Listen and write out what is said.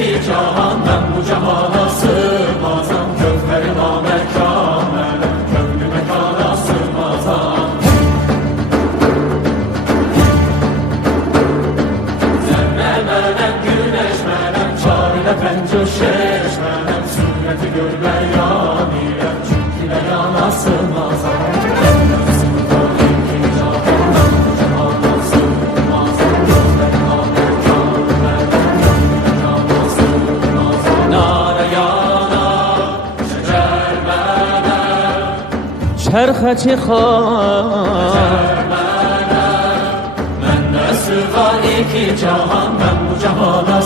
İki cahan ben bu cahana sığmazam. Kökleri namekamele, köklü mekana sığmazam. Zerre melem, güneş melem, çarine penco şeş melem. Sünneti görme yanire, çünkü yana sığmazam. چرخچی خواه من نسوغا iki cahan ben bu cahana